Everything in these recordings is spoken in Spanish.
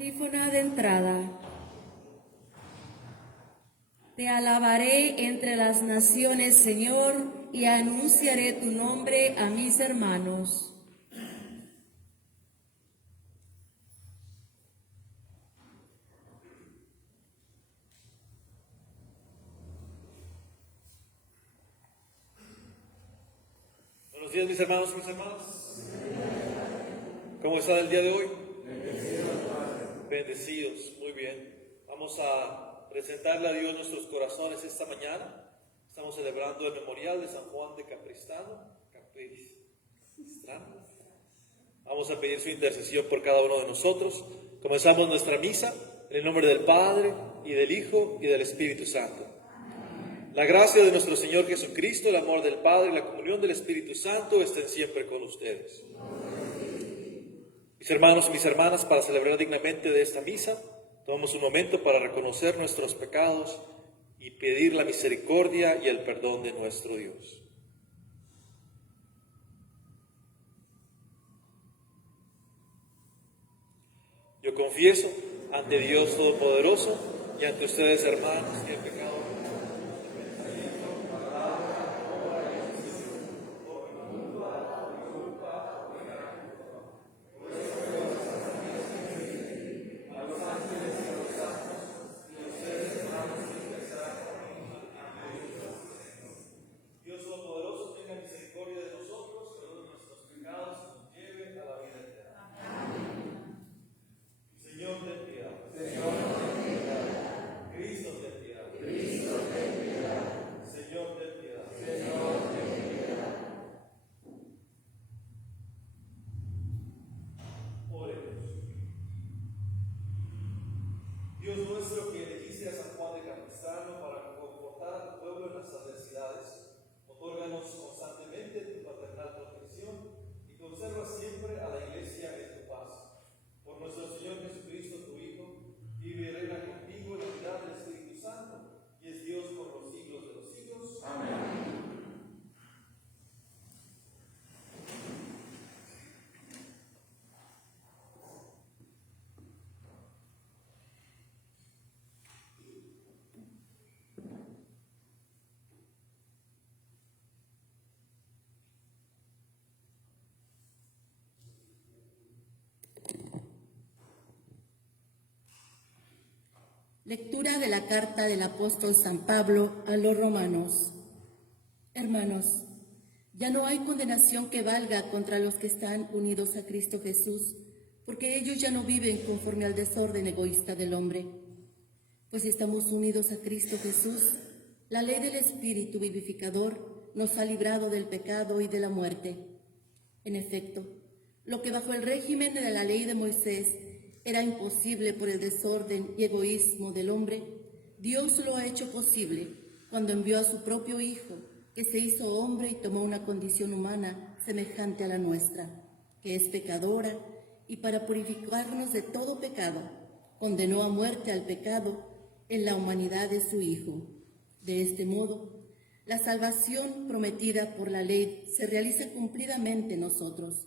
Antífona de entrada. Te alabaré entre las naciones, Señor, y anunciaré tu nombre a mis hermanos. Buenos días, mis hermanos y mis hermanas. ¿Cómo están el día de hoy? Bendecidos, muy bien. Vamos a presentarle a Dios nuestros corazones esta mañana. Estamos celebrando el memorial de San Juan de Capistrano. Vamos a pedir su intercesión por cada uno de nosotros. Comenzamos nuestra misa en el nombre del Padre, y del Hijo, y del Espíritu Santo. La gracia de nuestro Señor Jesucristo, el amor del Padre y la comunión del Espíritu Santo estén siempre con ustedes. Mis hermanos y mis hermanas, para celebrar dignamente de esta misa, tomamos un momento para reconocer nuestros pecados y pedir la misericordia y el perdón de nuestro Dios. Yo confieso ante Dios Todopoderoso y ante ustedes, hermanos, que el pecado Lectura de la carta del apóstol San Pablo a los romanos. Hermanos, ya no hay condenación que valga contra los que están unidos a Cristo Jesús, porque ellos ya no viven conforme al desorden egoísta del hombre. Pues si estamos unidos a Cristo Jesús, la ley del Espíritu vivificador nos ha librado del pecado y de la muerte. En efecto, lo que bajo el régimen de la ley de Moisés era imposible por el desorden y egoísmo del hombre, Dios lo ha hecho posible cuando envió a su propio Hijo, que se hizo hombre y tomó una condición humana semejante a la nuestra, que es pecadora, y para purificarnos de todo pecado, condenó a muerte al pecado en la humanidad de su Hijo. De este modo, la salvación prometida por la ley se realiza cumplidamente en nosotros,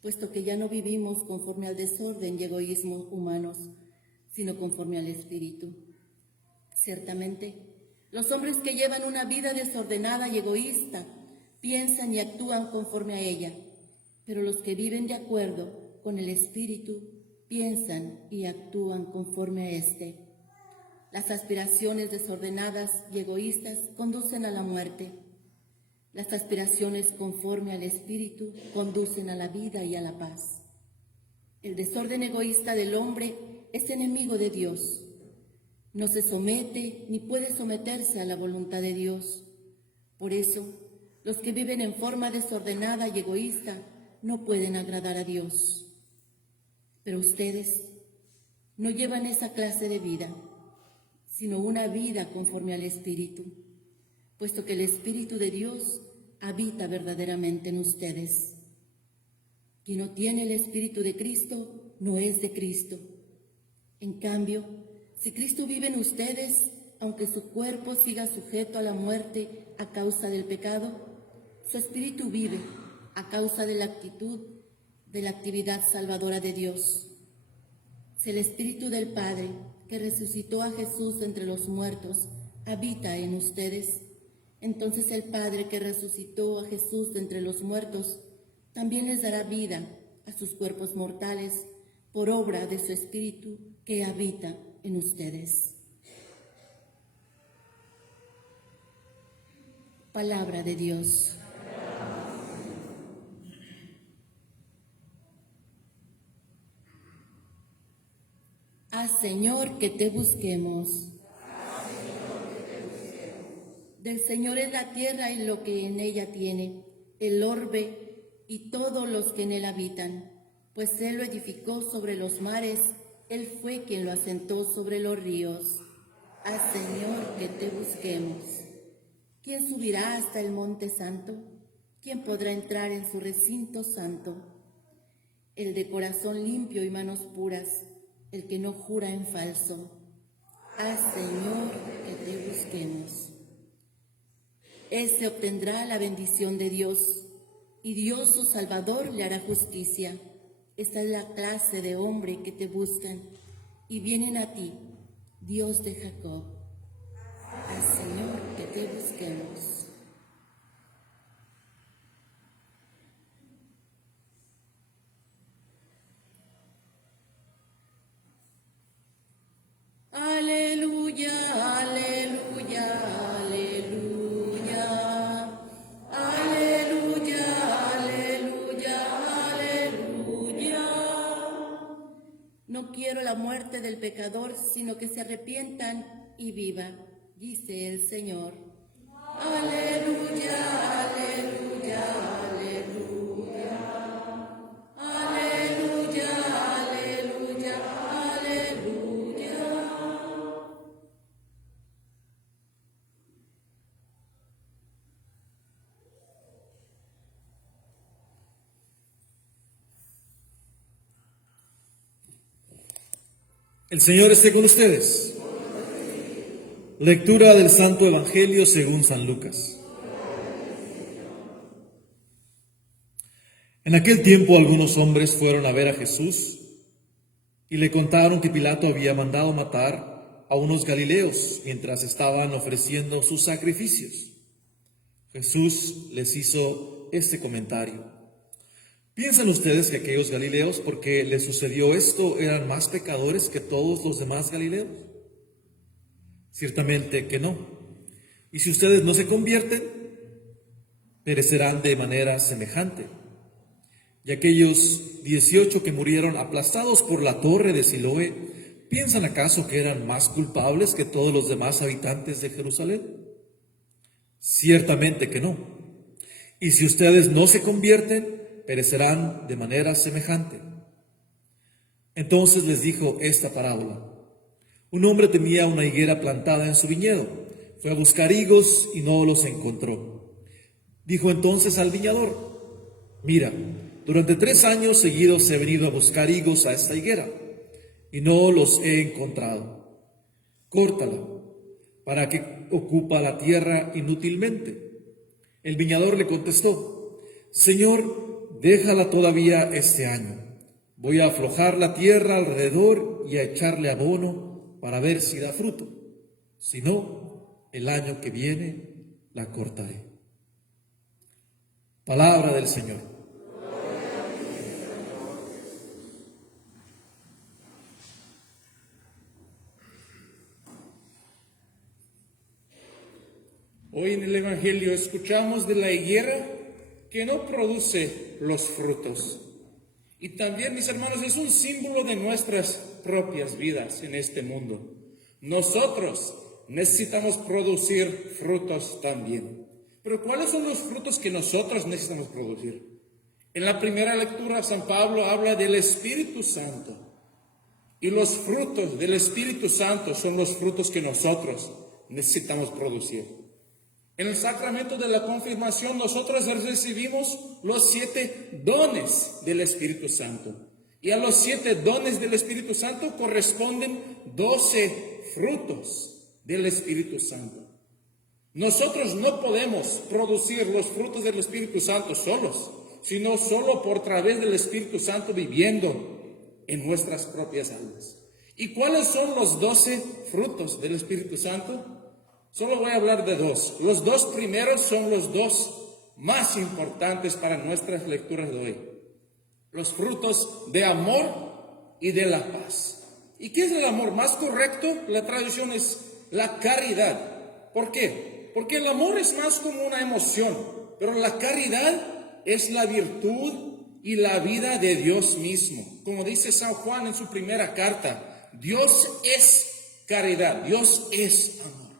puesto que ya no vivimos conforme al desorden y egoísmo humanos, sino conforme al Espíritu. Ciertamente, los hombres que llevan una vida desordenada y egoísta piensan y actúan conforme a ella, pero los que viven de acuerdo con el Espíritu piensan y actúan conforme a éste. Las aspiraciones desordenadas y egoístas conducen a la muerte. Las aspiraciones conforme al Espíritu conducen a la vida y a la paz. El desorden egoísta del hombre es enemigo de Dios. No se somete ni puede someterse a la voluntad de Dios. Por eso, los que viven en forma desordenada y egoísta no pueden agradar a Dios. Pero ustedes no llevan esa clase de vida, sino una vida conforme al Espíritu, puesto que el Espíritu de Dios habita verdaderamente en ustedes. Quien no tiene el Espíritu de Cristo no es de Cristo. En cambio, si Cristo vive en ustedes, aunque su cuerpo siga sujeto a la muerte a causa del pecado, su espíritu vive a causa de la actividad salvadora de Dios. Si el Espíritu del Padre, que resucitó a Jesús de entre los muertos, habita en ustedes, entonces el Padre que resucitó a Jesús de entre los muertos, también les dará vida a sus cuerpos mortales por obra de su Espíritu que habita en ustedes. Palabra de Dios. Haz, Señor, que te busquemos. Del Señor es la tierra y lo que en ella tiene, el orbe y todos los que en él habitan. Pues él lo edificó sobre los mares, él fue quien lo asentó sobre los ríos. Haz, Señor, que te busquemos. ¿Quién subirá hasta el monte santo? ¿Quién podrá entrar en su recinto santo? El de corazón limpio y manos puras, el que no jura en falso. Haz, Señor, que te busquemos. Ese obtendrá la bendición de Dios, y Dios su Salvador le hará justicia. Esta es la clase de hombre que te buscan, y vienen a ti, Dios de Jacob. Haz, Señor, que te busquemos. Aleluya, aleluya, aleluya. Aleluya, aleluya, aleluya. No quiero la muerte del pecador, sino que se arrepientan y viva, dice el Señor. Aleluya, aleluya, aleluya. Aleluya, aleluya, aleluya. El Señor esté con ustedes. Lectura del Santo Evangelio según San Lucas. En aquel tiempo algunos hombres fueron a ver a Jesús y le contaron que Pilato había mandado matar a unos galileos mientras estaban ofreciendo sus sacrificios. Jesús les hizo este comentario: ¿piensan ustedes que aquellos galileos, porque les sucedió esto, eran más pecadores que todos los demás galileos? Ciertamente que no. Y si ustedes no se convierten, perecerán de manera semejante. Y aquellos 18 que murieron aplastados por la torre de Siloé, ¿piensan acaso que eran más culpables que todos los demás habitantes de Jerusalén? Ciertamente que no. Y si ustedes no se convierten, perecerán de manera semejante. Entonces les dijo esta parábola: un hombre tenía una higuera plantada en su viñedo. Fue a buscar higos y no los encontró. Dijo entonces al viñador: mira, durante 3 años seguidos he venido a buscar higos a esta higuera y no los he encontrado. Córtala. ¿Para qué ocupa la tierra inútilmente? El viñador le contestó: Señor, déjala todavía este año. Voy a aflojar la tierra alrededor y a echarle abono para ver si da fruto. Si no, el año que viene la cortaré. Palabra del Señor. Hoy en el Evangelio escuchamos de la higuera que no produce los frutos. Y también, mis hermanos, es un símbolo de nuestras propias vidas en este mundo. Nosotros necesitamos producir frutos también. Pero ¿cuáles son los frutos que nosotros necesitamos producir? En la primera lectura, San Pablo habla del Espíritu Santo. Y los frutos del Espíritu Santo son los frutos que nosotros necesitamos producir. En el sacramento de la confirmación nosotros recibimos los 7 dones del Espíritu Santo. Y a los 7 dones del Espíritu Santo corresponden 12 frutos del Espíritu Santo. Nosotros no podemos producir los frutos del Espíritu Santo solos, sino solo por través del Espíritu Santo viviendo en nuestras propias almas. ¿Y cuáles son los 12 frutos del Espíritu Santo? Solo voy a hablar de 2. Los 2 primeros son los 2 más importantes para nuestras lecturas de hoy. Los frutos de amor y de la paz. ¿Y qué es el amor? Más correcto, la traducción es la caridad. ¿Por qué? Porque el amor es más como una emoción, pero la caridad es la virtud y la vida de Dios mismo. Como dice San Juan en su primera carta, Dios es caridad, Dios es amor.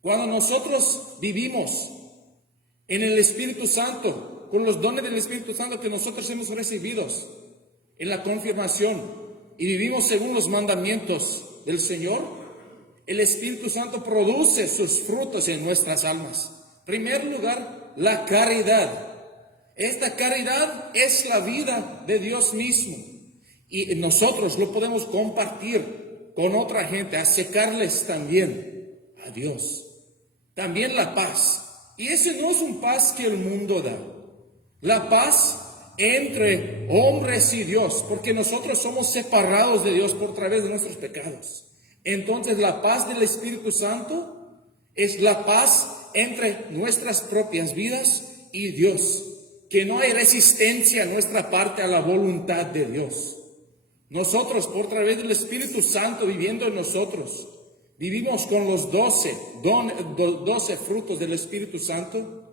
Cuando nosotros vivimos en el Espíritu Santo, con los dones del Espíritu Santo que nosotros hemos recibido en la confirmación y vivimos según los mandamientos del Señor, el Espíritu Santo produce sus frutos en nuestras almas. En primer lugar, la caridad. Esta caridad es la vida de Dios mismo y nosotros lo podemos compartir con otra gente, acercarles también a Dios. También la paz. Y ese no es un paz que el mundo da. La paz entre hombres y Dios, porque nosotros somos separados de Dios por través de nuestros pecados. Entonces la paz del Espíritu Santo es la paz entre nuestras propias vidas y Dios. Que no hay resistencia en nuestra parte a la voluntad de Dios. Nosotros, por través del Espíritu Santo viviendo en nosotros, vivimos con los 12 frutos del Espíritu Santo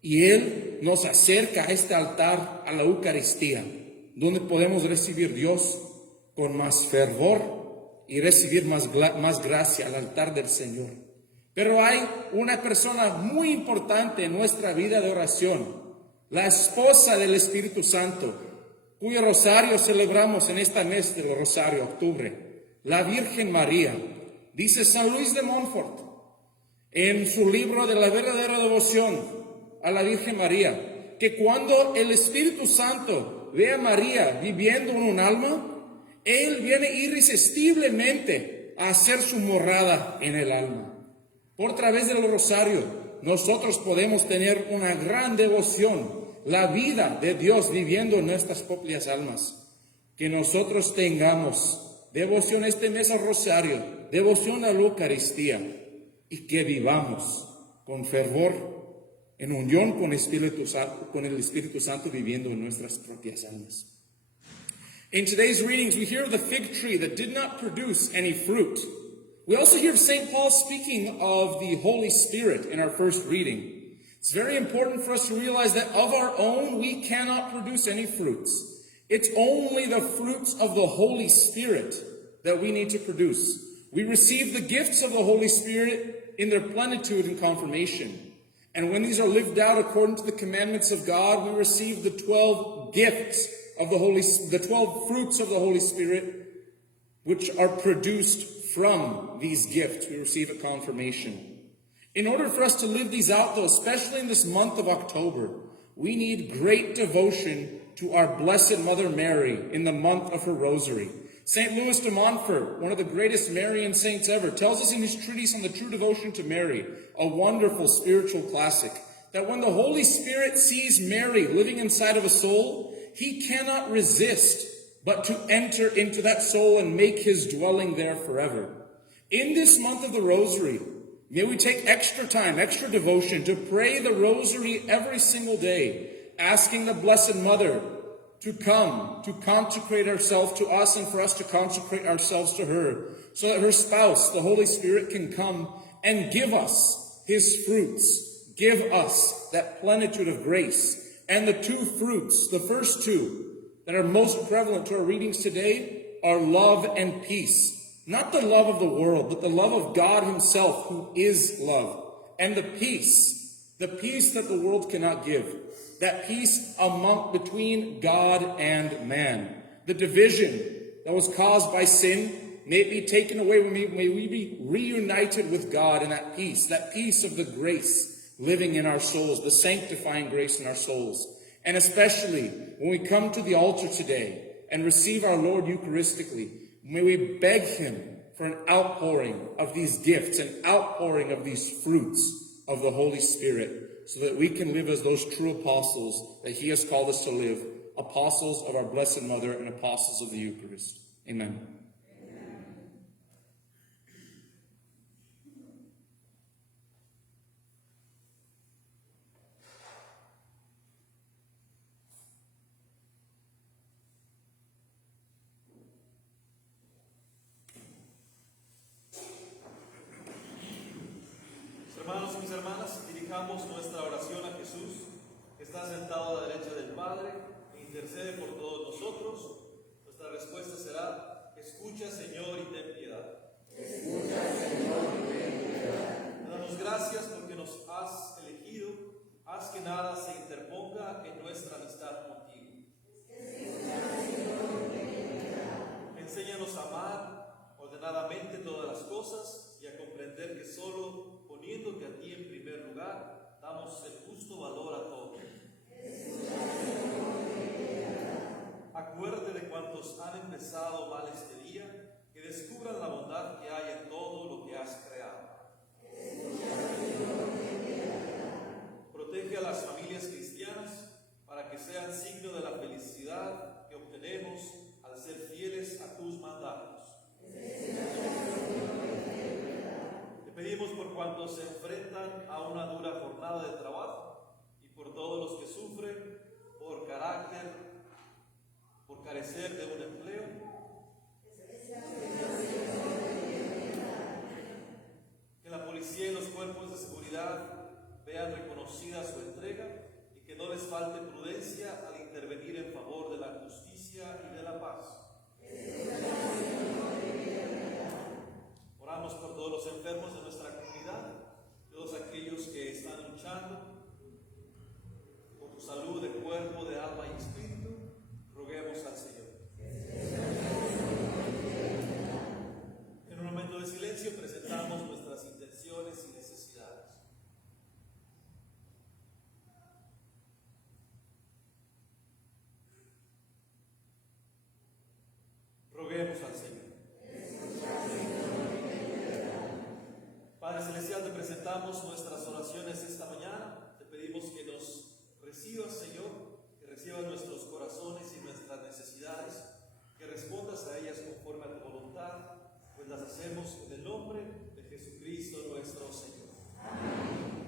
y Él nos acerca a este altar, a la Eucaristía, donde podemos recibir Dios con más fervor y recibir más gracia al altar del Señor. Pero hay una persona muy importante en nuestra vida de oración, la esposa del Espíritu Santo, cuyo rosario celebramos en este mes del Rosario, octubre, la Virgen María. Dice San Luis de Montfort en su libro de la verdadera devoción a la Virgen María, que cuando el Espíritu Santo ve a María viviendo en un alma, Él viene irresistiblemente a hacer su morada en el alma. Por través del rosario, nosotros podemos tener una gran devoción, la vida de Dios viviendo en nuestras propias almas. Que nosotros tengamos devoción este mes al rosario, devoción a la Eucaristía, y que vivamos con fervor, en unión con el Espíritu Santo viviendo en nuestras propias almas. In today's readings, we hear of the fig tree that did not produce any fruit. We also hear St. Paul speaking of the Holy Spirit in our first reading. It's very important for us to realize that of our own, we cannot produce any fruits. It's only the fruits of the Holy Spirit that we need to produce. We receive the gifts of the Holy Spirit in their plenitude in confirmation. And when these are lived out according to the commandments of God, we receive the 12 gifts of the 12 fruits of the Holy Spirit, which are produced from these gifts. We receive at confirmation. In order for us to live these out, though, especially in this month of October, we need great devotion to our Blessed Mother Mary in the month of her rosary. St. Louis de Montfort, one of the greatest Marian saints ever, tells us in his treatise on the true devotion to Mary, a wonderful spiritual classic, that when the Holy Spirit sees Mary living inside of a soul, he cannot resist but to enter into that soul and make his dwelling there forever. In this month of the rosary, may we take extra time, extra devotion to pray the rosary every single day, asking the Blessed Mother to come, to consecrate herself to us and for us to consecrate ourselves to her, so that her spouse, the Holy Spirit, can come and give us his fruits, give us that plenitude of grace. And the 2 fruits, the first 2 that are most prevalent to our readings today are love and peace. Not the love of the world, but the love of God himself, who is love. And the peace that the world cannot give. That peace between God and man. The division that was caused by sin may be taken away. May we be reunited with God in that peace of the grace living in our souls, the sanctifying grace in our souls. And especially when we come to the altar today and receive our Lord Eucharistically, may we beg him for an outpouring of these gifts, an outpouring of these fruits of the Holy Spirit, so that we can live as those true apostles that he has called us to live, apostles of our Blessed Mother and apostles of the Eucharist. Amen. Mis hermanos y mis hermanas, dirijamos nuestra oración a Jesús, que está sentado a la derecha del Padre e intercede por todos nosotros. Nuestra respuesta será: escucha, Señor, y ten piedad. Escucha, Señor, y ten piedad. Te damos gracias porque nos has elegido. Haz que nada se interponga en nuestra amistad contigo. Escucha, Señor, y ten piedad. Enséñanos a amar ordenadamente todas las cosas y a comprender que solo poniéndote a ti en primer lugar, damos el justo valor a todo. Acuérdate de cuantos han empezado mal este día, que descubran la bondad que hay en todo lo que has creado. Protege a las familias cristianas para que sean signo de la felicidad que obtenemos al ser fieles a tus mandatos. Te pedimos por cuantos se enfrentan a una dura jornada de trabajo y por todos los que sufren por carecer de un empleo. Que la policía y los cuerpos de seguridad vean reconocida su entrega y que no les falte prudencia al intervenir en favor de la justicia y de la paz. Oramos por todos los enfermos de nuestra comunidad, todos aquellos que están luchando por tu salud de cuerpo, de alma y espíritu. Roguemos al Señor. En un momento de silencio presentamos nuestras intenciones y necesidades. Roguemos al Señor. Padre Celestial, te presentamos nuestras oraciones esta mañana. Te pedimos que nos recibas, Señor, que recibas nuestros corazones y nuestras necesidades, que respondas a ellas conforme a tu voluntad, pues las hacemos en el nombre de Jesucristo nuestro Señor. Amén.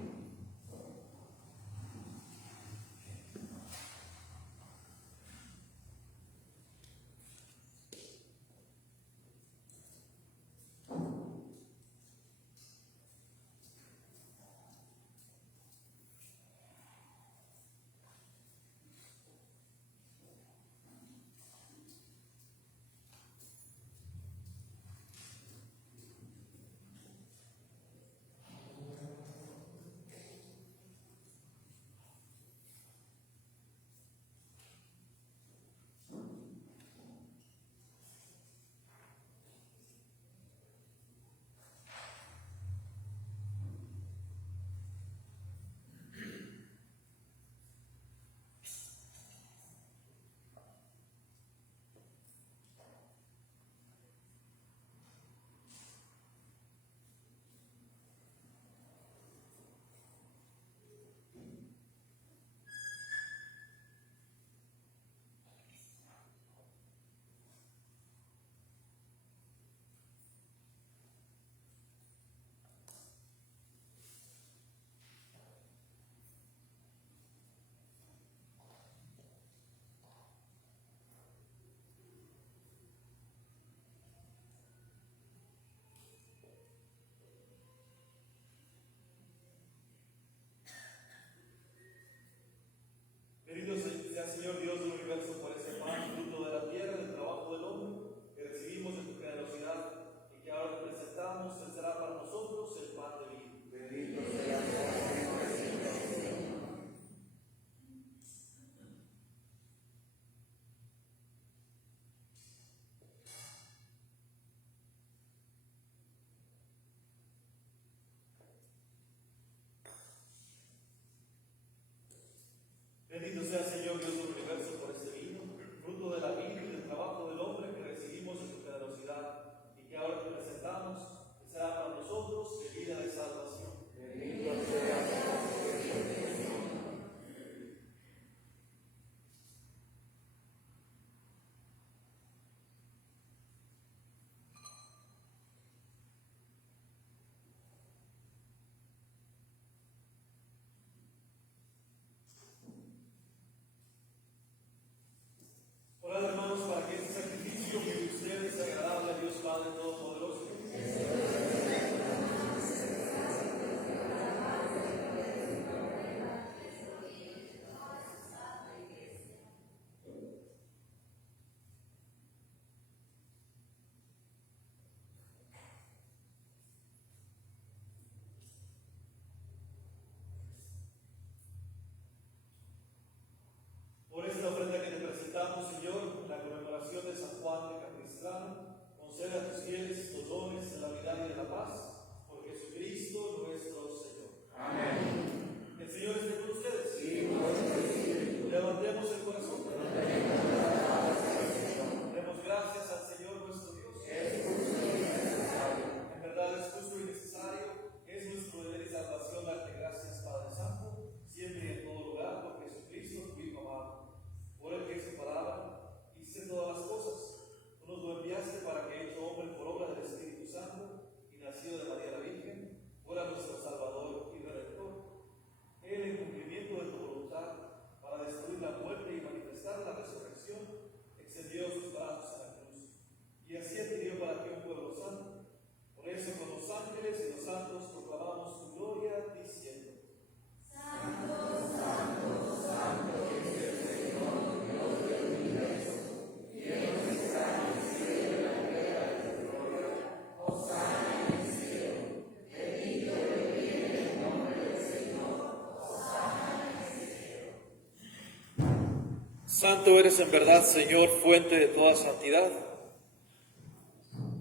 Santo eres en verdad, Señor, fuente de toda santidad.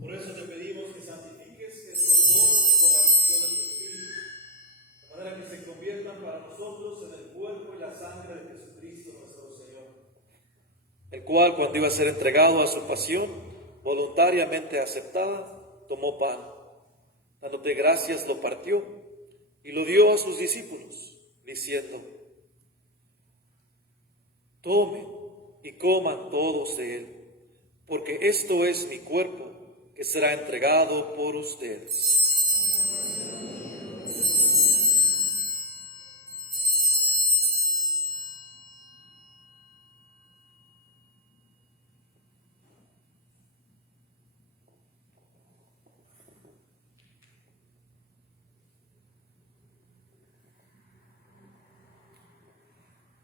Por eso te pedimos que santifiques estos dones con la acción de tu Espíritu, de manera que se conviertan para nosotros en el cuerpo y la sangre de Jesucristo nuestro Señor, el cual, cuando iba a ser entregado a su pasión, voluntariamente aceptada, tomó pan, dándote gracias, lo partió y lo dio a sus discípulos, diciendo: tomen y coman todos de él, porque esto es mi cuerpo, que será entregado por ustedes.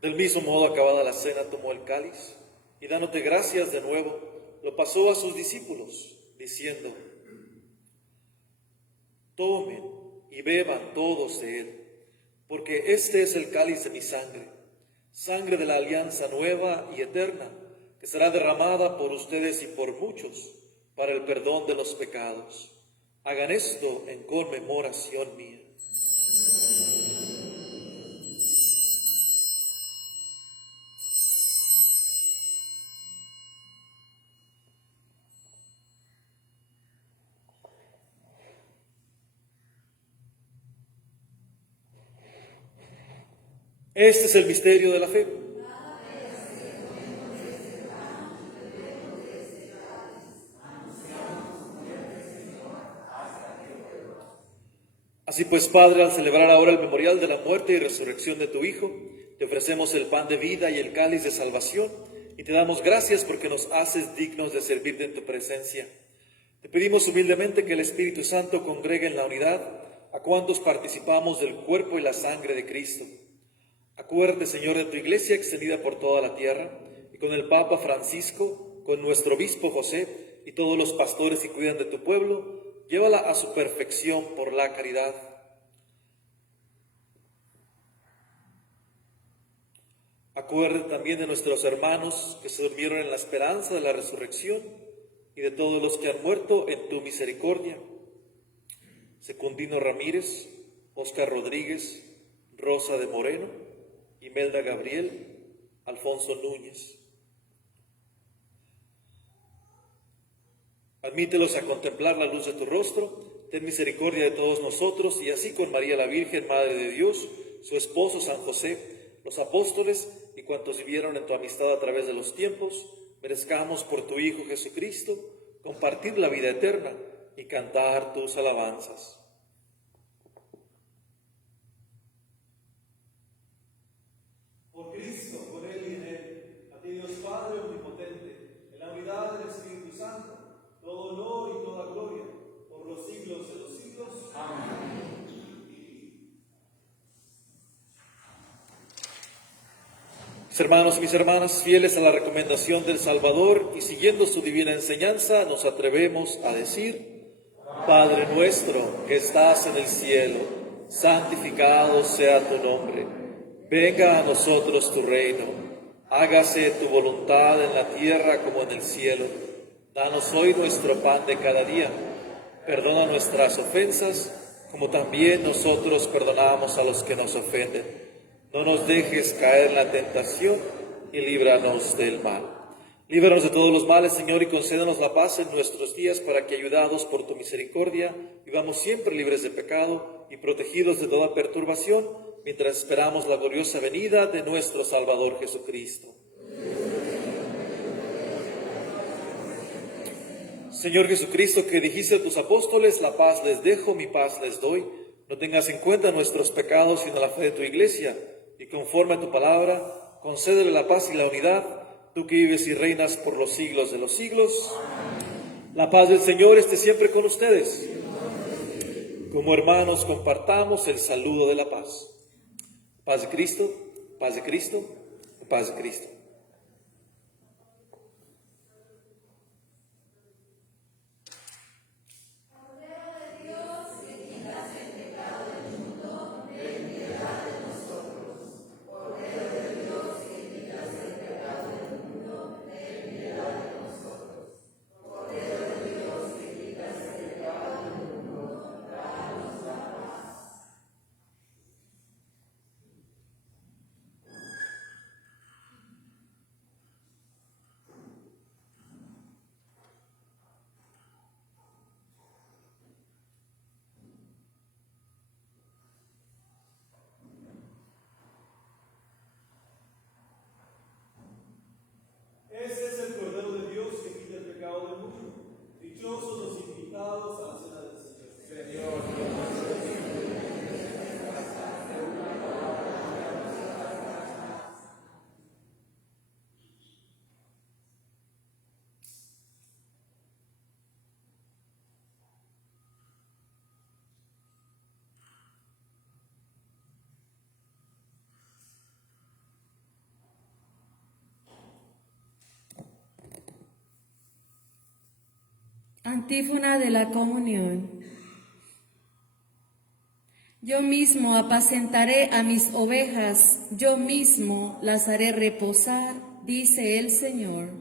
Del mismo modo, acabada la cena, tomó el cáliz y, dándote gracias de nuevo, lo pasó a sus discípulos, diciendo: tomen y beban todos de él, porque este es el cáliz de mi sangre, sangre de la alianza nueva y eterna, que será derramada por ustedes y por muchos para el perdón de los pecados. Hagan esto en conmemoración mía. Este es el misterio de la fe. Así pues, Padre, al celebrar ahora el memorial de la muerte y resurrección de tu Hijo, te ofrecemos el pan de vida y el cáliz de salvación, y te damos gracias porque nos haces dignos de servirte en tu presencia. Te pedimos humildemente que el Espíritu Santo congregue en la unidad a cuantos participamos del cuerpo y la sangre de Cristo. Acuérdate, Señor, de tu iglesia extendida por toda la tierra, y con el Papa Francisco, con nuestro obispo José y todos los pastores que cuidan de tu pueblo, llévala a su perfección por la caridad. Acuérdate también de nuestros hermanos que se durmieron en la esperanza de la resurrección y de todos los que han muerto en tu misericordia. Secundino Ramírez, Óscar Rodríguez, Rosa de Moreno, Imelda Gabriel, Alfonso Núñez. Admítelos a contemplar la luz de tu rostro, ten misericordia de todos nosotros, y así con María la Virgen, Madre de Dios, su esposo San José, los apóstoles y cuantos vivieron en tu amistad a través de los tiempos, merezcamos por tu Hijo Jesucristo compartir la vida eterna y cantar tus alabanzas. Por Cristo, con Él y en Él, a ti Dios Padre omnipotente, en la unidad del Espíritu Santo, todo honor y toda gloria, por los siglos de los siglos. Amén. Mis hermanos y mis hermanas, fieles a la recomendación del Salvador y siguiendo su divina enseñanza, nos atrevemos a decir: Padre nuestro que estás en el cielo, santificado sea tu nombre. Venga a nosotros tu reino. Hágase tu voluntad en la tierra como en el cielo. Danos hoy nuestro pan de cada día. Perdona nuestras ofensas, como también nosotros perdonamos a los que nos ofenden. No nos dejes caer en la tentación y líbranos del mal. Líbranos de todos los males, Señor, y concédenos la paz en nuestros días, para que, ayudados por tu misericordia, vivamos siempre libres de pecado y protegidos de toda perturbación, mientras esperamos la gloriosa venida de nuestro Salvador Jesucristo. Señor Jesucristo, que dijiste a tus apóstoles: la paz les dejo, mi paz les doy, no tengas en cuenta nuestros pecados, sino la fe de tu iglesia, y conforme a tu palabra, concédele la paz y la unidad, tú que vives y reinas por los siglos de los siglos. Amén. La paz del Señor esté siempre con ustedes. Como hermanos, compartamos el saludo de la paz. Paz de Cristo, paz de Cristo, paz de Cristo. Antífona de la comunión. Yo mismo apacentaré a mis ovejas, yo mismo las haré reposar, dice el Señor.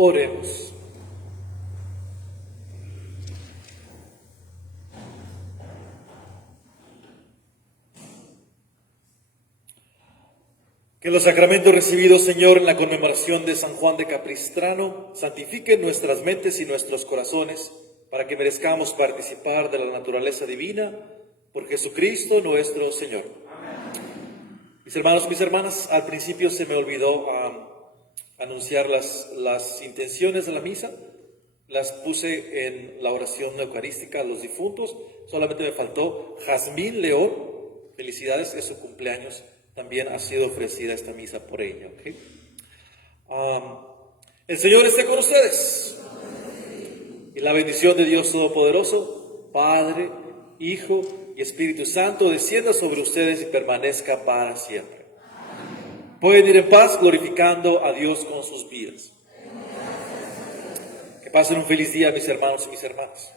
Oremos. Que los sacramentos recibidos, Señor, en la conmemoración de San Juan de Capistrano, santifiquen nuestras mentes y nuestros corazones, para que merezcamos participar de la naturaleza divina, por Jesucristo nuestro Señor. Amén. Mis hermanos, mis hermanas, al principio se me olvidó anunciar las intenciones de la misa. Las puse en la oración eucarística a los difuntos. Solamente me faltó Jazmín León. Felicidades, es su cumpleaños. También ha sido ofrecida esta misa por ella. ¿Okay? El Señor esté con ustedes. Y la bendición de Dios Todopoderoso, Padre, Hijo y Espíritu Santo, descienda sobre ustedes y permanezca para siempre. Pueden ir en paz glorificando a Dios con sus vidas. Que pasen un feliz día, mis hermanos y mis hermanas.